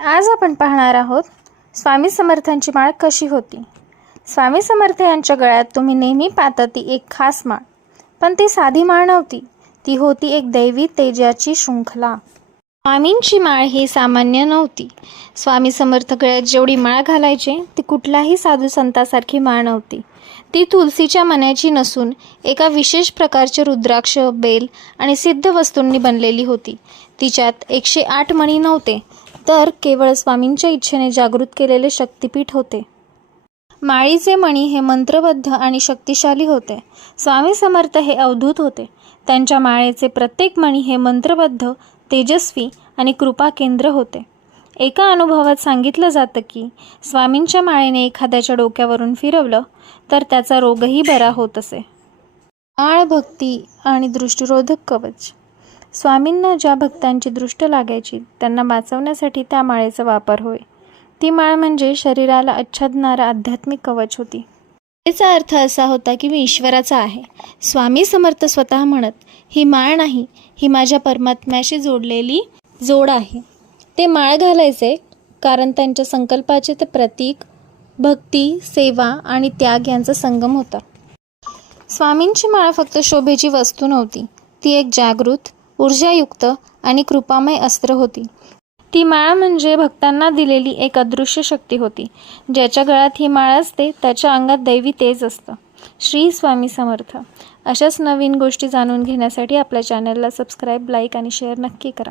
आज आपण पाहणार आहोत स्वामी समर्थांची माळ कशी होती। स्वामी समर्थ यांच्या गळ्यात तुम्ही नेहमी पाहता ती एक खास माळ, पण ती साधी माळ नव्हती, ती होती एक दैवी तेजाची शृंखला। स्वामींची माळ ही सामान्य नव्हती। स्वामी समर्थ गळ्यात जेवढी माळ घालायचे ती कुठल्याही साधू संतासारखी माळ नव्हती। ती तुलसीच्या मण्याची नसून एका विशेष प्रकारचे रुद्राक्ष, बेल आणि सिद्ध वस्तूंनी बनलेली होती। तिच्यात 108 मणी नव्हते, तर केवळ स्वामींच्या इच्छेने जागृत केलेले शक्तिपीठ होते। माळीचे मणी हे मंत्रबद्ध आणि शक्तिशाली होते। स्वामी समर्थ हे अवधूत होते। त्यांच्या माळेचे प्रत्येक मणी हे मंत्रबद्ध, तेजस्वी आणि कृपा केंद्र होते। एका अनुभवात सांगितलं जातं की स्वामींच्या माळेने एखाद्याच्या डोक्यावरून फिरवलं तर त्याचा रोगही बरा होत असे। माळ, भक्ती आणि दृष्टिरोधक कवच। स्वामींना ज्या भक्तांची दृष्ट लागायची त्यांना वाचवण्यासाठी त्या माळेचा वापर होय। ती माळ म्हणजे शरीराला आच्छादणारा आध्यात्मिक कवच होती। याचा अर्थ असा होता की मी ईश्वराचा आहे। स्वामी समर्थ स्वतः म्हणत, ही माळ नाही, ही माझ्या परमात्म्याशी जोडलेली जोड आहे। ते माळ घालायचे कारण त्यांच्या संकल्पाचे ते प्रतीक भक्ती, सेवा आणि त्याग यांचा संगम होता। स्वामींची माळ फक्त शोभेची वस्तू नव्हती, ती एक जागृत, ऊर्जायुक्त आणि कृपामय अस्त्र होती। ती माळ म्हणजे भक्तांना दिलेली एक अदृश्य शक्ती होती। ज्याच्या गळ्यात ही माळ असते त्याच्या अंगात दैवी तेज असतं। श्री स्वामी समर्थ। अशाच नवीन गोष्टी जाणून घेण्यासाठी आपल्या चॅनलला सबस्क्राईब, लाईक आणि शेअर नक्की करा।